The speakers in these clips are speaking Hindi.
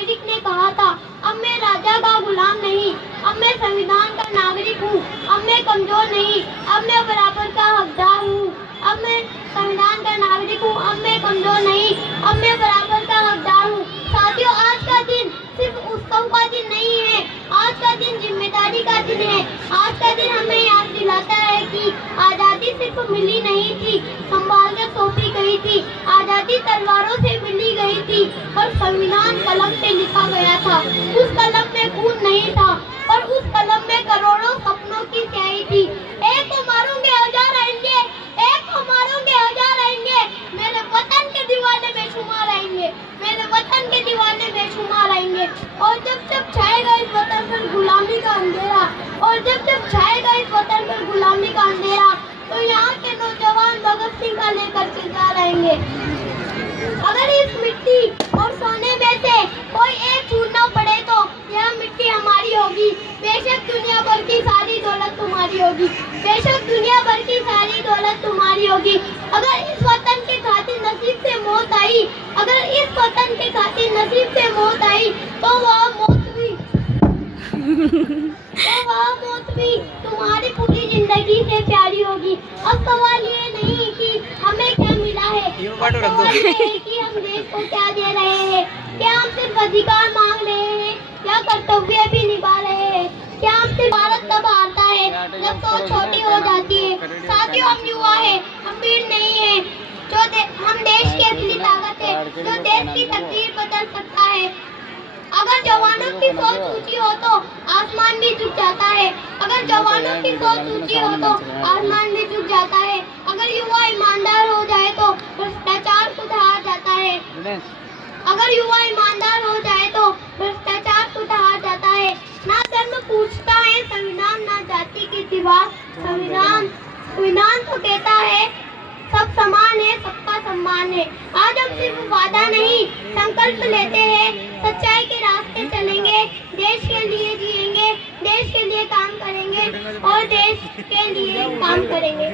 नागरिक ने कहा था, अब मैं राजा का गुलाम नहीं, अब मैं संविधान का नागरिक हूँ, अब मैं कमजोर नहीं, अब मैं बराबर का हकदार हूँ। अब मैं संविधान का नागरिक हूँ, अब मैं कमजोर नहीं, अब मैं बराबर का हकदार हूँ। साथियों, आज का दिन सिर्फ उत्सव का दिन नहीं है, आज का दिन जिम्मेदारी का दिन है। आज का दिन हमें याद दिलाता है कि आजादी सिर्फ मिली नहीं थी, संभाल कर सौंपी गई थी। आजादी तलवारों से मिली गई थी और संविधान कलम से लिखा गया था। उस कलम में खून नहीं था और उस कलम में करोड़ों सपनों की स्याही थी। एक को मारूंगे हजार आएंगे, एक को मारूंगे हजार आएंगे, मेरे वतन के दीवाने में शुमार आएंगे, मेरे वतन के दीवाने में शुमार आएंगे। और जब जब छाएगा इस वतन पर गुलामी का अंधेरा, और जब जब छाएगा इस वतन पर गुलामी का अंधेरा, तो यहाँ के नौजवान भगत सिंह का लेकर किरदार आएंगे। अगर इस मिट्टी और सोने में से कोई एक चूरना पड़े तो यह मिट्टी हमारी होगी। बेशक दुनिया भर की सारी दौलत तुम्हारी होगी, बेशक दुनिया भर की सारी दौलत तुम्हारी होगी। अगर इस वतन के खातिर नसीब से मौत आई, अगर इस वतन के खातिर नसीब से मौत आई, तो वह मौत भी तुम्हारी पूरी जिंदगी से प्यारी होगी। अब सवाल ये नहीं कि हमें क्या मिला है, अब सवाल ये है कि हम देश को क्या दे रहे हैं। क्या हम सिर्फ अधिकार मांग रहे हैं या कर्तव्य भी निभा रहे हैं? क्या हम सिर्फ भारत तब हारता है जब सोच छोटी हो जाती है? साथियों, हम युवा है, हम वीर नहीं है, हम देश की असली ताकत है, जो देश की तकदीर बदल सकता है। अगर जवानों की सोच ऊंची हो तो आसमान भी झुक जाता है, अगर जवानों की सोच ऊंची हो तो आसमान भी झुक जाता है। अगर युवा ईमानदार हो जाए तो भ्रष्टाचार सुधर जाता है, अगर युवा ईमानदार हो जाए तो भ्रष्टाचार सुधर जाता है। ना धर्म पूछता है संविधान, ना जाति की दीवार। संविधान तो कहता है सब समान है, सबका सम्मान है। आज हम सिर्फ वादा नहीं, संकल्प लेते हैं, सच्चाई के रास्ते चलेंगे, देश के लिए जिएंगे, देश के लिए काम करेंगे और देश के लिए काम करेंगे।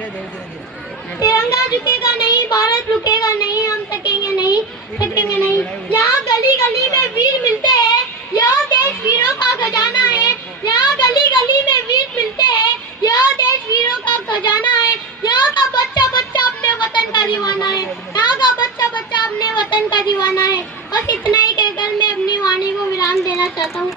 तिरंगा झुकेगा नहीं, भारत रुकेगा नहीं, हम थकेंगे नहीं, थकेंगे नहीं। यहाँ गली गली में वीर मिलते हैं, यह देश वीरों का खजाना है। यहाँ गली गली में वीर मिलते हैं, यह देश वीरों का खजाना है। यहाँ का बच्चा बच्चा अपने वतन का दीवाना है, यहाँ का बच्चा बच्चा अपने वतन का दीवाना है। बस इतना ही कहकर मैं अपनी वाणी को विराम देना चाहता हूँ।